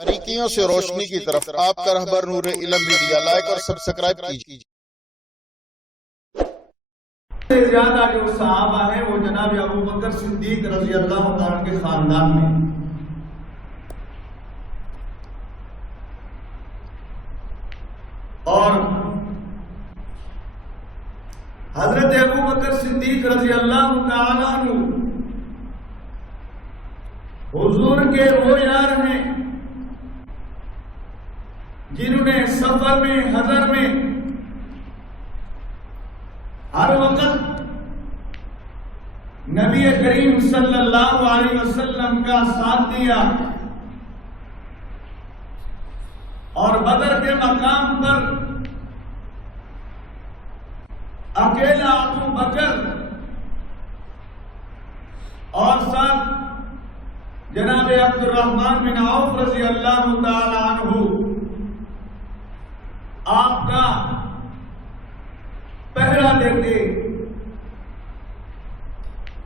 باریکیوں سے روشنی کی طرف آپ کا رہبر نور علم میڈیا لائک اور سبسکرائب کیجیے۔ سے زیادہ جو صحابہ ہیں وہ جناب ابو بکر صدیق رضی اللہ عنہ کے خاندان میں، اور حضرت ابو بکر صدیق رضی اللہ تعالیٰ عنہ حضور کے وہ یار ہیں جنہوں نے سفر میں، حضر میں ہر وقت نبی کریم صلی اللہ علیہ وسلم کا ساتھ دیا، اور بدر کے مقام پر اکیلا ابو بکر اور ساتھ جناب عبد الرحمن بن عوف رضی اللہ تعالی عنہ آپ کا پہرا دیتے،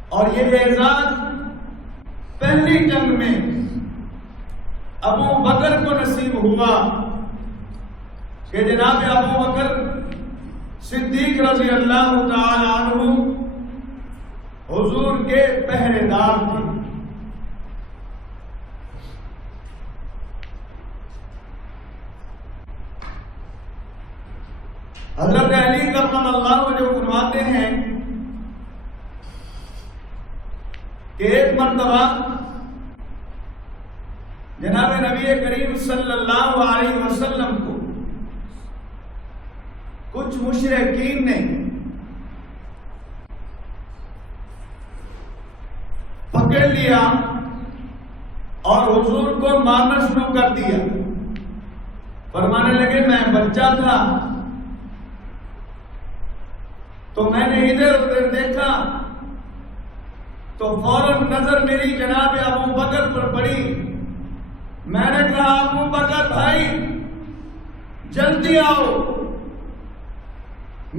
اور یہ اعزاز پہلی جنگ میں ابو بکر کو نصیب ہوا کہ جناب ابو بکر صدیق رضی اللہ تعالی عنہ حضور کے پہرے دار تھے۔ حضرت علی کرم اللہ وجہہ فرماتے ہیں کہ ایک مرتبہ جناب نبی کریم صلی اللہ علیہ وسلم کو کچھ مشرکین نے پکڑ لیا اور حضور کو مارنا شروع کر دیا۔ فرمانے لگے میں بچہ تھا تو میں نے ادھر ادھر دیکھا تو فوراً نظر میری جناب ابو بکر پر پڑی۔ میں نے کہا ابو بکر بھائی جلدی آؤ،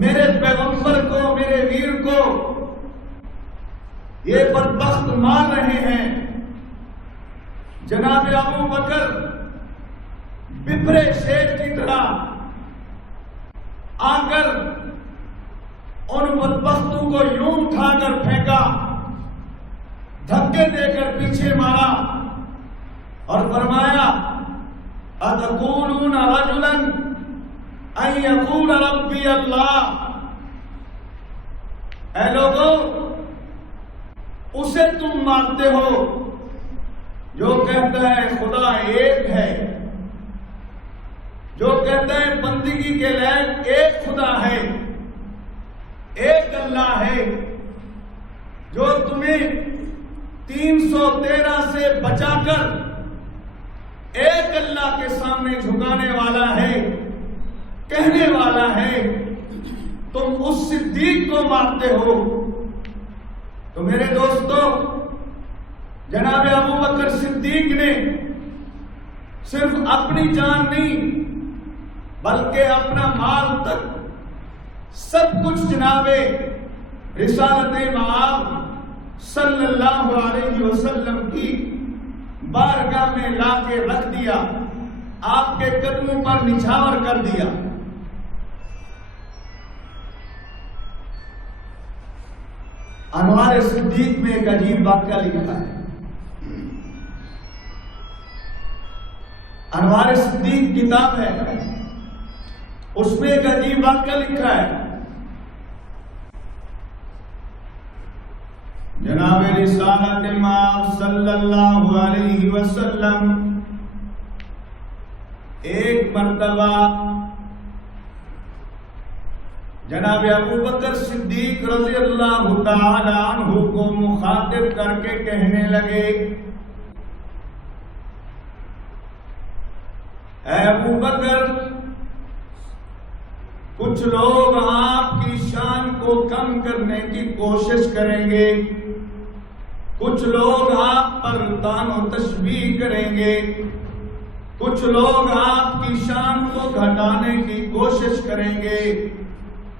میرے پیغمبر کو، میرے ویر کو یہ بدبخت مار رہے ہیں۔ جناب ابو بکر بپرے شیر کی طرح آ کر ان بدبختوں کو یوں اٹھا کر پھینکا، دھکے دے کر پیچھے مارا اور فرمایا اتقولون رجلا ان یقول ربی اللہ، اے لوگو اسے تم مانتے ہو جو کہتا ہے خدا ایک ہے، جو کہتا ہے بندگی کے لائق ایک خدا ہے، ایک اللہ ہے، جو تمہیں 313 سے بچا کر ایک اللہ کے سامنے جھکانے والا ہے، کہنے والا ہے، تم اس صدیق کو مانتے ہو۔ تو میرے دوستو، جناب ابو بکر صدیق نے صرف اپنی جان نہیں بلکہ اپنا مال تک سب کچھ جناب رسالت مآب صلی اللہ علیہ وسلم کی بارگاہ میں لا کے رکھ دیا، آپ کے قدموں پر نچھاور کر دیا۔ انوار صدیق میں ایک عجیب واقعہ لکھا ہے۔ انوار صدیق کتاب ہے، اس میں ایک عجیب واقعہ لکھا ہے۔ جناب رسالت مآب صلی اللہ علیہ وسلم ایک مرتبہ جناب ابو بکر صدیق رضی اللہ تعالی عنہ کو مخاطب کر کے کہنے لگے، اے ابو بکر، کچھ لوگ آپ کی شان کو کم کرنے کی کوشش کریں گے، کچھ لوگ آپ پر طعن و تشبیہ کریں گے، کچھ لوگ آپ کی شان کو گھٹانے کی کوشش کریں گے۔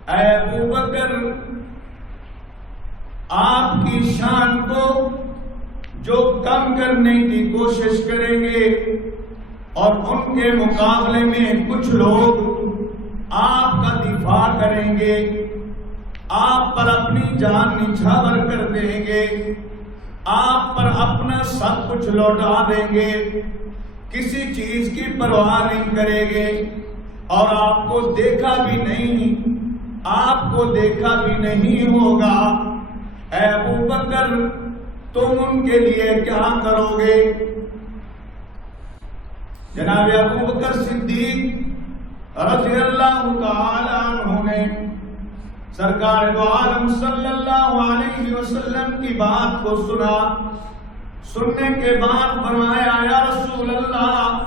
اے ابو بکر، آپ کی شان کو جو کم کرنے کی کوشش کریں گے اور ان کے مقابلے میں کچھ لوگ آپ کا دفاع کریں گے، آپ پر اپنی جان نچھاور کر دیں گے، آپ پر اپنا سب کچھ لوٹا دیں گے، کسی چیز کی پرواہ نہیں کریں گے، اور آپ کو دیکھا بھی نہیں، آپ کو دیکھا بھی نہیں ہوگا۔ اے ابو بکر، تم ان کے لیے کیا کرو گے؟ جناب ابو بکر صدیق رضی اللہ تعالی عنہ نے سرکار دو عالم صلی اللہ علیہ وسلم کی بات کو سنا، سننے کے بعد فرمایا یا رسول اللہ،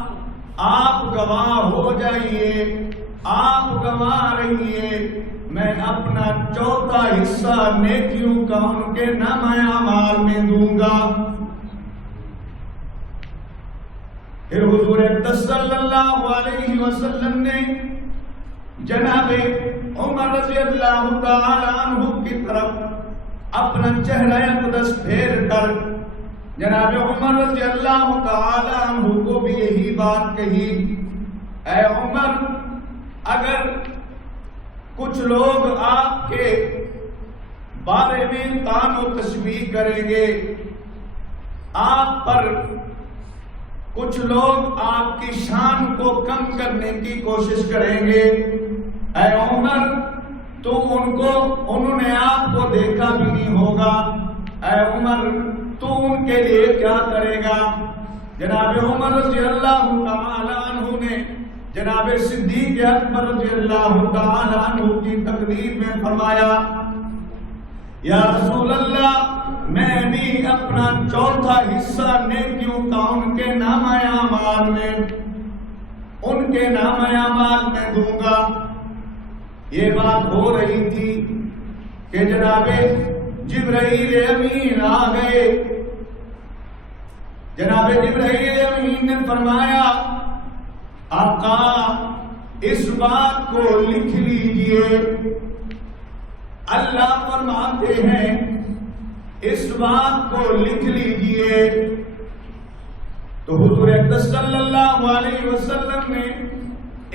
آپ گواہ ہو جائیے، آپ گواہ رہیے، میں اپنا چوتھا حصہ نیکیوں کا ان کے نامہ اعمال میں دوں گا۔ پھر حضور صلی اللہ علیہ وسلم نے جناب عمر رضی اللہ تعالی عنہ کی طرف اپنا چہرہ اقدس پھیر کر جناب عمر رضی اللہ تعالی عنہ کو بھی یہی بات کہی، اے عمر، اگر کچھ لوگ آپ کے بارے میں طعن و تشبیہ کریں گے، آپ پر کچھ لوگ آپ کی شان کو کم کرنے کی کوشش کریں گے، اے عمر، تو انہوں نے آپ کو دیکھا بھی نہیں ہوگا، اے عمر، تو ان کے لیے کیا کرے گا؟ جناب عمر رضی اللہ تعالی عنہ نے جناب صدیق اکبر رضی اللہ تعالی عنہ کی تقریر میں فرمایا، یا رسول اللہ، میں بھی اپنا چوتھا حصہ نیکیوں کا ان کے نامہ اعمال میں دوں گا۔ یہ بات ہو رہی تھی کہ جناب جبرائیل امین آ گئے۔ جناب جبرائیل امین نے فرمایا، آقا، اس بات کو لکھ لیجئے۔ اللہ فرماتے ہیں اس بات کو لکھ لیجئے۔ تو حضور صلی اللہ علیہ وسلم نے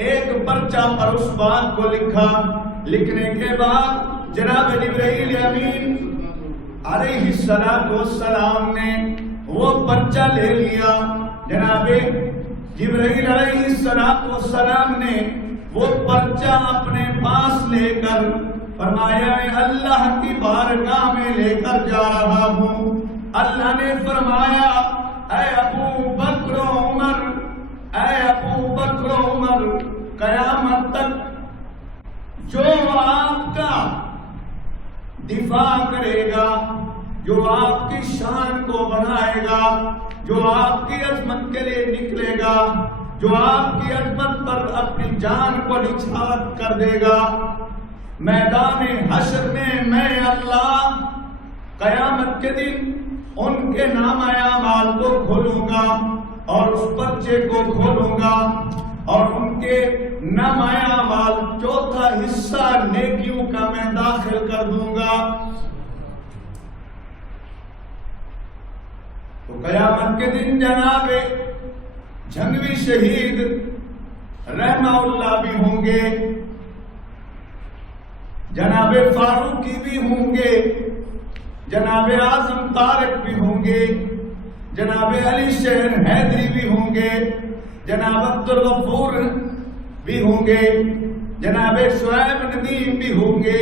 ایک پرچہ پر اس بات کو لکھا۔ لکھنے کے بعد جناب جبرائیل امین علیہ السلام نے وہ پرچہ لے لیا۔ جناب جبرائیل علیہ السلام نے وہ پرچہ اپنے پاس لے کر فرمایا، اللہ کی بارگاہ میں لے کر جا رہا ہوں۔ اللہ نے فرمایا، اے ابو بکر و عمر، اے ابو بکر و عمر، قیامت تک جو آپ کا دفاع کرے گا، جو آپ کی شان کو بڑھائے گا، جو آپ کی عظمت کے لیے نکلے گا، جو آپ کی عظمت پر اپنی جان کو نچھاور کر دے گا، میدان حشر میں میں اللہ قیامت کے دن ان کے نامہ اعمال کو کھولوں گا اور اس پرچے کو کھولوں گا اور ان کے نامہ اعمال چوتھا حصہ نیکیوں کا میں داخل کر دوں گا۔ تو قیامت کے دن جناب جھنگوی شہید رحمہ اللہ بھی ہوں گے، جناب فاروقی بھی ہوں گے، جناب اعظم طارق بھی ہوں گے، جناب علی شہر حیدری بھی ہوں گے، جناب عبد الغفور بھی ہوں گے، جناب شعیب ندیم بھی ہوں گے،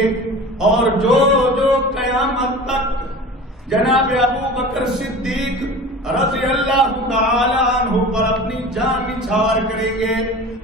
اور جو قیامت تک جناب ابو بکر صدیق رضی اللہ تعالی عنہ پر اپنی جان نچھاور کریں گے،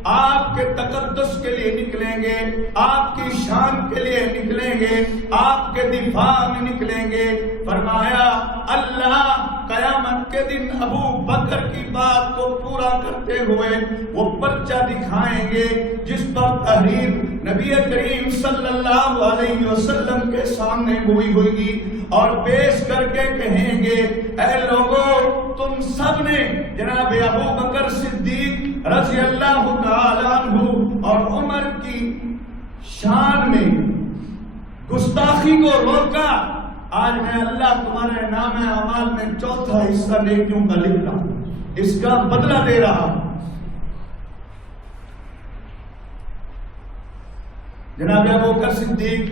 آپ کے تقدس کے لیے نکلیں گے، آپ کی شان کے لیے نکلیں گے، آپ کے دفاع میں نکلیں گے۔ فرمایا اللہ قیامت کے دن ابو بکر کی بات کو پورا کرتے ہوئے وہ پرچہ دکھائیں گے جس پر تحریر نبی کریم صلی اللہ علیہ وسلم کے سامنے ہوئی ہوگی، اور پیش کر کے کہیں گے، اے لوگوں، تم سب نے جناب ابو بکر صدیق رضی اللہ تعالی عنہ اور عمر کی شان میں گستاخی کو روکا، آج میں اللہ تمہارے نام اعمال میں چوتھا حصہ نیکیوں کا لکھ رہا ہوں، اس کا بدلہ دے رہا ہوں۔ جناب ابوبکر صدیق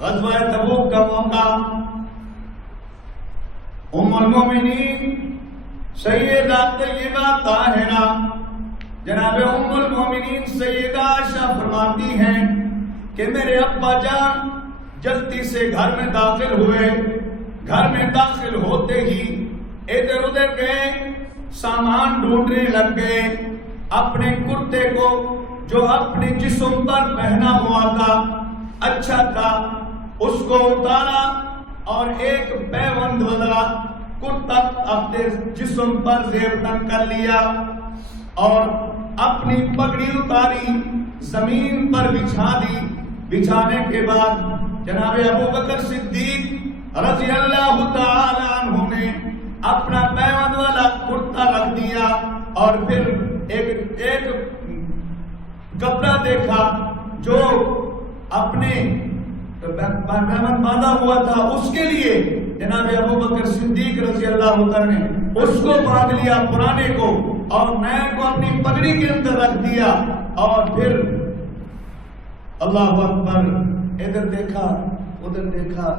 غزوہ تبوک کا موقع، ام المومنین سیدہ طیبہ طاہرہ جناب ام المومنین سیدہ عائشہ فرماتی ہیں کہ میرے ابا جان جلدی سے گھر میں داخل ہوئے، گھر میں داخل ہوتے ہی ادھر ادھر گئے، سامان ڈھونڈنے لگ گئے، اپنے کرتے کو جو اپنے جسم پر پہنا ہوا تھا اچھا تھا اس کو اتارا اور ایک پیوند والا کرتا اپنے جسم پر زیب کر لیا اور اپنی پگڑی اتاری زمین پر بچھا دی۔ بچھانے کے بعد جناب ابوبکر صدیق رضی اللہ تعالی عنہ نے اپنا پیوند والا کرتا رکھ دیا اور پھر ایک کپڑا دیکھا جو اپنے پیوند باندھا ہوا تھا، اس کے لیے جناب ابوبکر صدیق رضی اللہ عنہ نے اس کو باندھ لیا پرانے کو اور نئے کو اپنی پگڑی کے اندر رکھ دیا اور پھر اللہ اکبر ادھر دیکھا ادھر دیکھا،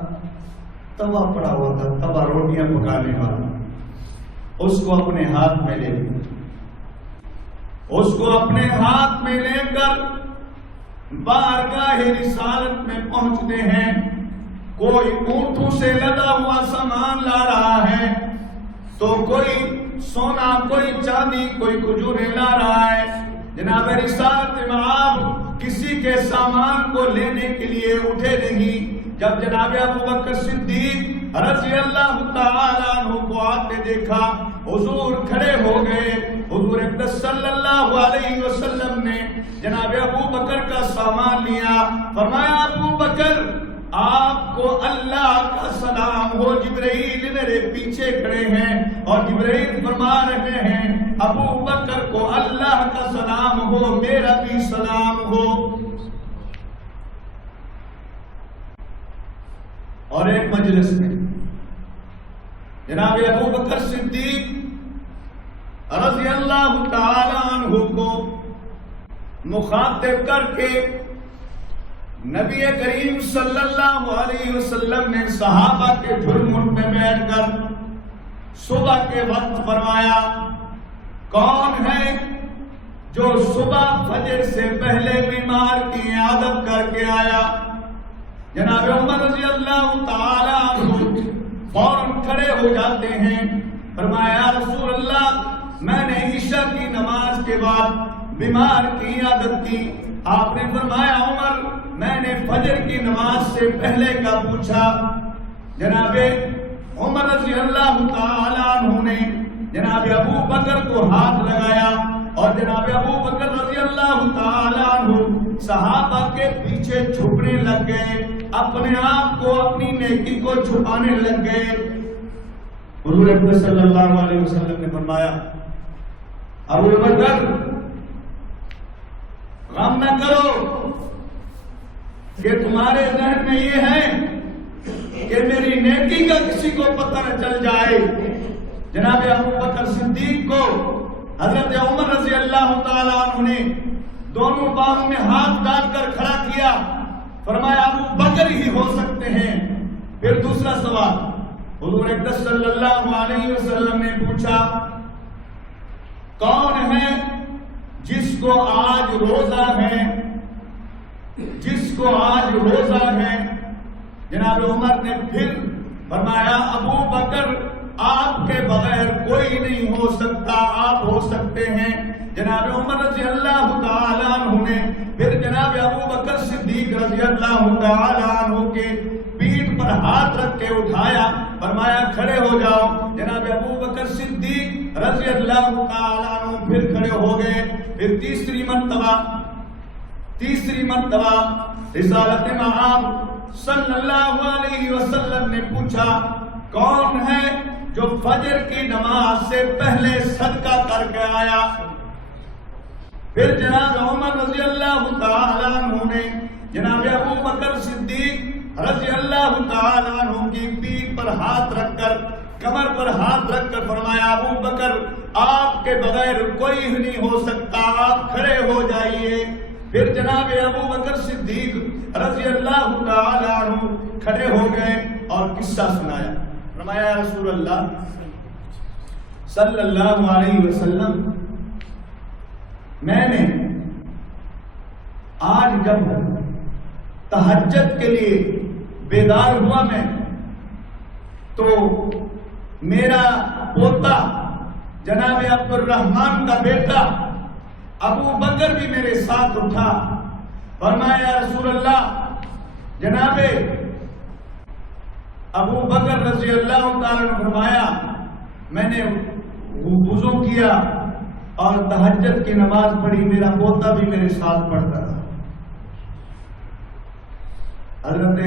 توا پڑا ہوا تھا، توا روٹیاں پکانے والا، اس کو اپنے ہاتھ میں لے لیا، اس کو اپنے ہاتھ میں لے کر بارگاہ رسالت میں پہنچتے ہیں۔ کوئی اونٹوں سے لدا ہوا سامان لا رہا ہے تو کوئی سونا، کوئی چاندی، کوئی کھجوریں لا رہا ہے۔ جناب رسالت میں آپ کسی کے سامان کو لینے کے لیے اٹھے نہیں۔ جب جناب ابوبکر صدیق رضی اللہ تعالی عنہ کو آپ نے دیکھا، حضور کھڑے ہو گئے۔ حضور اقدس صلی اللہ علیہ وسلم نے جناب ابوبکر کا سامان لیا، فرمایا ابوبکر آپ کو اللہ کا سلام ہو، جبرائیل میرے پیچھے کھڑے ہیں اور جبرائیل فرما رہے ہیں ابوبکر کو اللہ کا سلام ہو، میرا بھی سلام ہو۔ اور ایک مجلس میں جناب ابوبکر صدیق رضی اللہ تعالی عنہ کو مخاطب کر کے نبی کریم صلی اللہ علیہ وسلم نے صحابہ کے جھرمٹ میں بیٹھ کر صبح کے وقت فرمایا، کون ہے جو صبح فجر سے پہلے بیمار کی عیادت کر کے آیا؟ جناب عمر رضی اللہ تعالی عنہ فوراً کھڑے ہو جاتے ہیں، فرمایا رسول اللہ میں نے عشاء کی نماز کے بعد بیمار کی عیادت کی۔ آپ نے فرمایا عمر میں نے فجر کی نماز سے پہلے کا پوچھا۔ جناب عمر رضی اللہ تعالی عنہ نے جناب ابوبکر کو ہاتھ لگایا اور جناب ابوبکر رضی اللہ تعالی عنہ صحابہ کے پیچھے چھپنے لگ گئے، اپنے آپ کو اپنی نیکی کو چھپانے لگ گئے۔ حضور اکرم صلی اللہ علیہ وسلم نے فرمایا ابوبکر غم نہ کرو کہ تمہارے ذہن میں یہ ہے کہ میری نیکی کا کسی کو پتہ نہ چل جائے۔ جناب ابوبکر صدیق کو حضرت عمر رضی اللہ تعالی عنہ نے دونوں باہوں میں ہاتھ ڈال کر کھڑا کیا، فرمایا ابوبکر ہی ہو سکتے ہیں۔ پھر دوسرا سوال حضور اقدس صلی اللہ علیہ وسلم نے پوچھا، کون ہے جس کو آج روزہ ہے، جس کو آج روزہ ہے؟ جناب عمر نے پھر فرمایا ابوبکر آپ کے بغیر کوئی نہیں ہو سکتا، آپ ہو سکتے ہیں۔ جناب عمر رضی اللہ تعالی عنہ نے پھر جناب ابوبکر صدیق رضی اللہ تعالی عنہ کے پیٹھ پر ہاتھ رکھ کے اٹھایا، فرمایا کھڑے ہو جاؤ۔ جناب ابوبکر صدیق رضی اللہ تعالی عنہ پھر کھڑے ہو گئے۔ پھر تیسری مرتبہ رسالت مآب صلی اللہ علیہ وسلم نے پوچھا، کون ہے جو فجر کی نماز سے پہلے صدقہ کر کے آیا؟ پھر جناب عمر رضی اللہ تعالی عنہ نے جناب ابوبکر صدیق رضی اللہ تعالی عنہ کی پیٹھ پر ہاتھ رکھ کر، کمر پر ہاتھ رکھ کر فرمایا ابوبکر آپ کے بغیر کوئی نہیں ہو سکتا، آپ کھڑے ہو جائیے۔ پھر جناب ابو بکر صدیق رضی اللہ تعالی عنہ کھڑے ہو گئے اور قصہ سنایا. فرمایا یا رسول اللہ صلی اللہ علیہ وسلم، میں نے آج جب تہجد کے لیے بیدار ہوا میں تو میرا پوتا جناب عبد الرحمن کا بیٹا ابو بکر بھی میرے ساتھ اٹھا. فرمایا یا رسول اللہ، جناب ابو بکر رضی اللہ تعالیٰ نے فرمایا میں نے وضو کیا اور تہجد کی نماز پڑھی، میرا پوتا بھی میرے ساتھ پڑھتا رہا. حضرت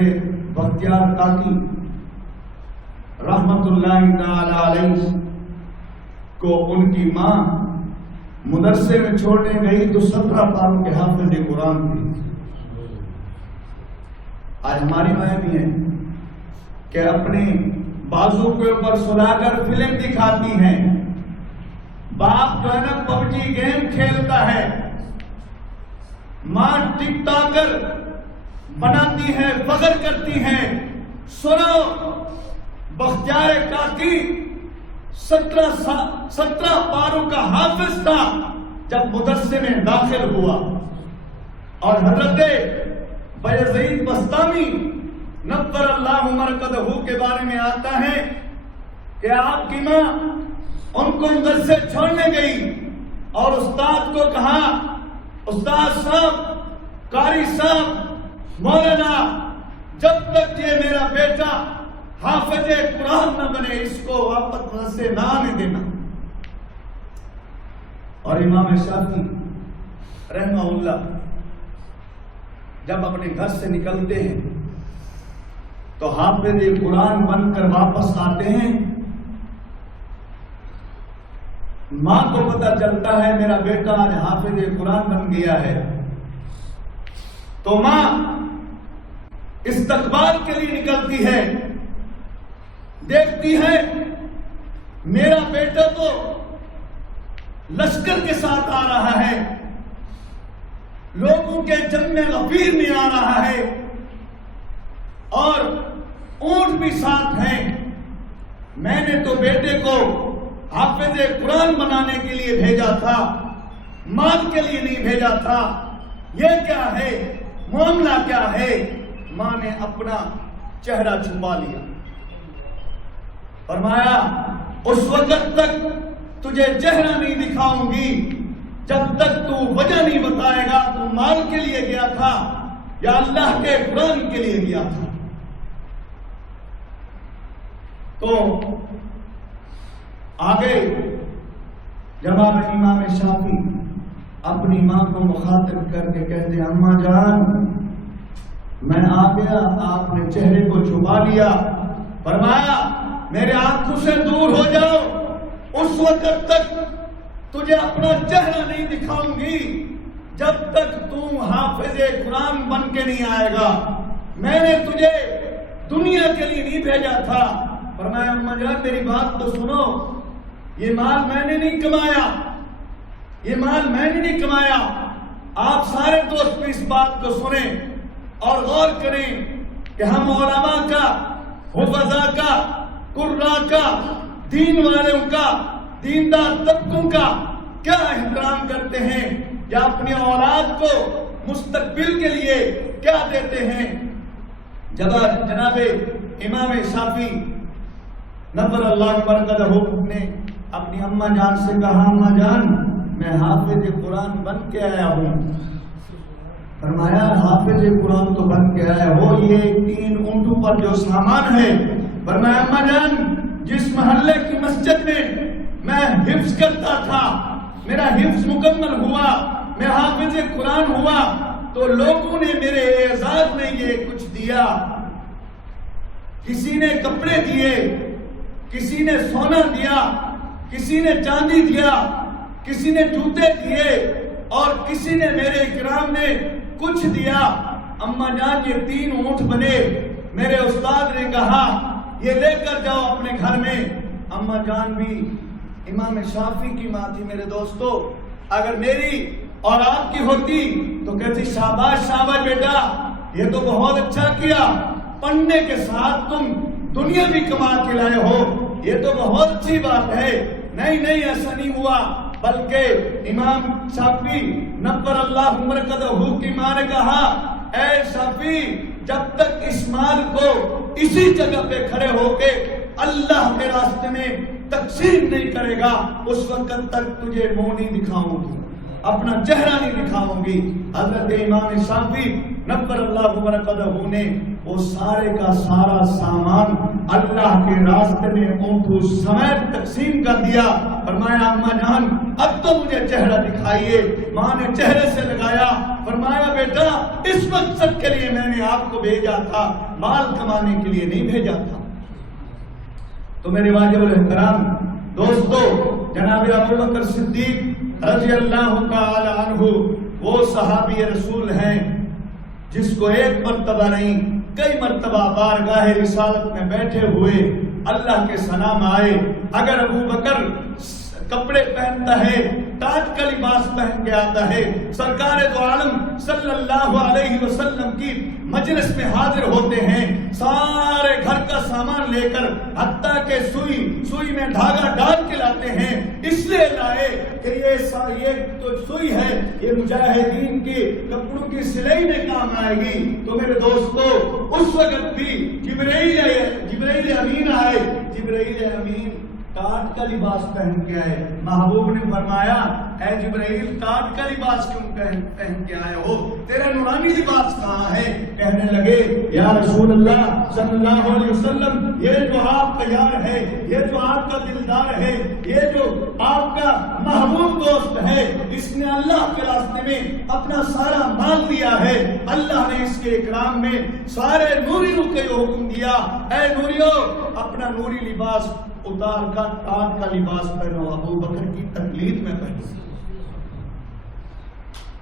بختیار کاکی رحمت اللہ تعالی علیہ کو ان کی ماں مدرسے میں چھوڑنے گئی تو 17 پاروں کے حافظ قرآن تھی. آج ہماری مائیں بھی ہیں کہ اپنے بازو کے اوپر سلا کر فلم دکھاتی ہیں. باپ جو ہے نا پب جی گیم کھیلتا ہے، ماں ٹک ٹاکر بناتی ہے، فخر کرتی ہیں. سنو، بختیار کاکی 17 پاروں کا حافظ تھا جب مدرسے میں داخل ہوا. اور حضرت بایزید بستامی نور اللہ مرقدہ کے بارے میں آتا ہے کہ آپ کی ماں ان کو مدرسے چھوڑنے گئی اور استاد کو کہا، استاد صاحب، قاری صاحب، مولانا، جب تک یہ میرا بیٹا حافظ قرآن نہ بنے اس کو واپس مدرسے نہ آنے دینا. اور امام شافعی رحمہ اللہ جب اپنے گھر سے نکلتے ہیں تو حافظ قرآن بن کر واپس آتے ہیں. ماں کو پتہ چلتا ہے میرا بیٹا آج حافظ قرآن بن گیا ہے، تو ماں استقبال کے لیے نکلتی ہے. دیکھتی ہے میرا بیٹا تو لشکر کے ساتھ آ رہا ہے، لوگوں کے جمع غفیر میں آ رہا ہے اور اونٹ بھی ساتھ ہیں. میں نے تو بیٹے کو حافظ قرآن بنانے کے لیے بھیجا تھا، مال کے لیے نہیں بھیجا تھا. یہ کیا ہے؟ معاملہ کیا ہے؟ ماں نے اپنا چہرہ چھپا لیا. فرمایا اس وقت تک تجھے چہرہ نہیں دکھاؤں گی جب تک تو وجہ نہیں بتائے گا تو مال کے لیے گیا تھا یا اللہ کے قرآن کے لیے گیا تھا. تو آگے جواب امام شافعی اپنی ماں کو مخاطب کر کے کہتے ہیں، اماں جان میں آ گیا، آپ نے چہرے کو چھپا لیا. فرمایا میرے آنکھوں سے دور ہو جاؤ، اس وقت تک تجھے اپنا چہرہ نہیں دکھاؤں گی جب تک تم حافظ قرآن بن کے نہیں آئے گا. میں نے تجھے دنیا کے لیے نہیں بھیجا تھا. فرمایا اماں جان میری بات تو سنو، یہ مال میں نے نہیں کمایا، یہ مال میں نے نہیں کمایا. آپ سارے دوست بھی اس بات کو سنیں اور غور کریں کہ ہم علماء کا، حفظاء کا، قراء کا، دین والوں کا، دیندار طبقوں کا کیا احترام کرتے ہیں یا اپنی اولاد کو مستقبل کے لیے کیا دیتے ہیں. جناب امام شافعی نور اللہ مرقدہ نے اپنی اماں جان سے کہا، اماں جان میں حافظ قرآن بن کے آیا ہوں. فرمایا حافظ قرآن تو بن کے آیا ہو، یہ 3 اونٹوں پر جو سامان ہے. فرمایا اماں جان جس محلے کی مسجد میں میں حفظ کرتا تھا، میرا حفظ مکمل ہوا، میں حافظ قرآن ہوا تو لوگوں نے میرے اعزاز میں یہ کچھ دیا. کسی نے کپڑے دیے، کسی نے سونا دیا، کسی نے چاندی دیا، کسی نے جوتے دیے اور کسی نے میرے اکرام میں کچھ دیا. اماں جان یہ 3 اونٹ بنے. میرے استاد نے کہا یہ لے کر جاؤ اپنے گھر میں. اماں جان بھی امام شافعی کی ماں تھی. میرے دوستو، اگر میری اور آپ کی ہوتی تو کہتی شاباش شاباش بیٹا، یہ تو بہت اچھا کیا، پڑھنے کے ساتھ تم دنیا بھی کما کے لائے ہو، یہ تو بہت اچھی بات ہے۔ نہیں ایسا نہیں ہوا، بلکہ امام شافعی نبر اللہ مرکزہ کی ماں نے کہا اے شافعی، جب تک اس مال کو اسی جگہ پہ کھڑے ہو کے اللہ کے راستے میں تقسیم نہیں کرے گا، اس وقت تک تجھے منہ نہیں دکھاؤں گی، اپنا چہرہ نہیں دکھاؤں گی۔ حضرت امام شافعی نبر اللہ مرکزہ نے وہ سارے کا سارا سامان اللہ کے راستے میں اونٹوں سمیت تقسیم کر دیا۔ فرمایا اماں جان اب تو مجھے چہرہ دکھائیے۔ ماں نے چہرے سے لگایا، فرمایا بیٹا اس مقصد کے لیے میں نے آپ کو بھیجا تھا، مال کمانے کے لیے نہیں بھیجا تھا۔ تو میرے واجب الحترام دوستو، جناب ابو بکر صدیق رضی اللہ تعالی عنہ وہ صحابی رسول ہیں جس کو ایک مرتبہ نہیں کئی مرتبہ بارگاہ رسالت میں بیٹھے ہوئے اللہ کے سلام آئے۔ اگر ابو بکر کپڑے پہنتا ہے، تاج کا لباس پہن کے آتا ہے، سرکار دو عالم صلی اللہ علیہ وسلم کی مجلس میں حاضر ہوتے ہیں، سارے گھر کا سامان لے کر حتیٰ کہ سوئی میں دھاگا ڈال کے لاتے ہیں، اس لیے لائے کہ یہ تو سوئی ہے، یہ مجاہدین کی کپڑوں کی سلائی میں کام آئے گی۔ تو میرے دوستو اس وقت بھی جبرائیل امین آئے، جبرائیل امین ٹاٹ کا لباس پہن کے آئے۔ محبوب نے فرمایا اے جبرائیل ٹاٹ کا لباس کیوں پہن کے آئے ہو، تیرا نورانی لباس کہاں ہے؟ کہنے لگے یا رسول اللہ صلی اللہ علیہ وسلم، یہ جو آپ کا یار ہے، یہ جو آپ کا دلدار ہے، یہ جو آپ کا محبوب دوست ہے، اس نے اللہ کے راستے میں اپنا سارا مال دیا ہے، اللہ نے اس کے اکرام میں سارے نوریوں کے حکم دیا، اے نوریو اپنا نوری لباس اتار کر ٹاٹ کا لباس پہنو، ابو بکر کی تقلید میں پہنو۔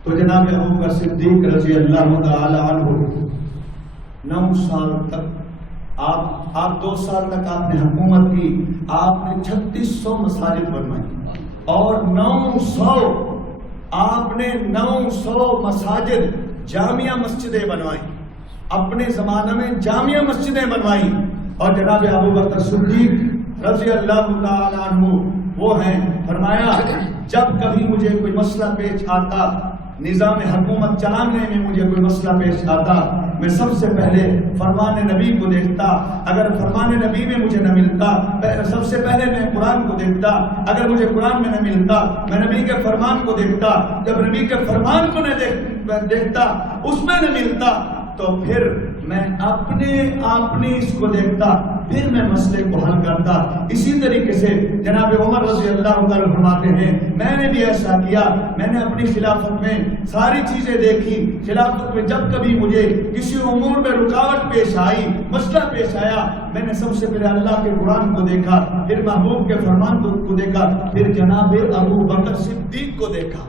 تو جناب ابو بکر صدیق رضی اللہ تعالی عنہ 9 سال تک آپ 2 سال تک آپ نے حکومت کی، آپ نے 3600 مساجد بنوائی اور 900 مساجد جامعہ مسجدیں بنوائی، اپنے زمانے میں جامعہ مسجدیں بنوائی۔ اور جناب ابو بکر صدیق رضی اللہ تعالی عنہ وہ ہیں، فرمایا جب کبھی مجھے کوئی مسئلہ پیش آتا، نظام حکومت چلانے میں مجھے کوئی مسئلہ پیش آتا، میں سب سے پہلے فرمان نبی کو دیکھتا، اگر فرمان نبی میں مجھے نہ ملتا سب سے پہلے میں قرآن کو دیکھتا، اگر مجھے قرآن میں نہ ملتا میں نبی کے فرمان کو دیکھتا، جب نبی کے فرمان کو نہ دیکھتا اس میں نہ ملتا تو پھر میں اپنے اس کو دیکھتا، پھر میں مسئلے کو حل کرتا۔ اسی طریقے سے جناب عمر رضی اللہ عنہ فرماتے ہیں میں نے بھی ایسا کیا، میں نے اپنی خلافت میں ساری چیزیں دیکھی، خلافت میں جب کبھی مجھے کسی امور میں رکاوٹ پیش آئی، مسئلہ پیش آیا، میں نے سب سے پہلے اللہ کے قرآن کو دیکھا، پھر محبوب کے فرمان کو دیکھا، پھر جناب ابو بکر صدیق کو دیکھا۔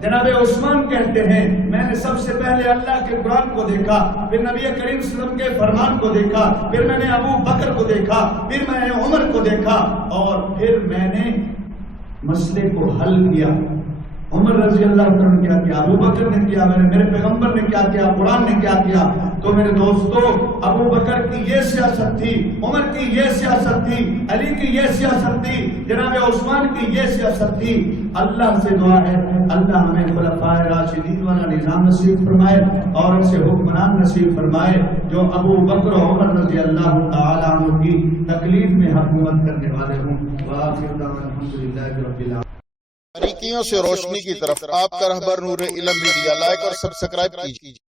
جناب عثمان کہتے ہیں میں نے سب سے پہلے اللہ کے قرآن کو دیکھا، پھر نبی کریم صلی اللہ علیہ وسلم کے فرمان کو دیکھا، پھر میں نے ابو بکر کو دیکھا، پھر میں نے عمر کو دیکھا، اور پھر میں نے مسئلے کو حل کیا۔ عمر رضی اللہ عنہ نے کیا کیا، ابو بکر نے کیا، میرے پیغمبر نے کیا کیا، قرآن نے کیا کیا۔ تو میرے دوستو ابو بکر کی یہ سیاست تھی، عمر کی یہ سیاست تھی، علی کی یہ سیاست تھی، جناب عثمان کی یہ سیاست تھی۔ اللہ سے دعا ہے اللہ ہمیں خلفائے راشدین والا نظام نصیب فرمائے اور ان سے حکمران نصیب فرمائے جو ابو بکر و عمر رضی اللہ تعالی عنہ کی تقلید میں حکومت کرنے والے ہوں۔ وآخر دعوانا الحمدللہ رب العالمین۔ باریکیوں سے روشنی کی طرف آپ کا رہبر نور علم میڈیا لائک اور سبسکرائب کیجیے۔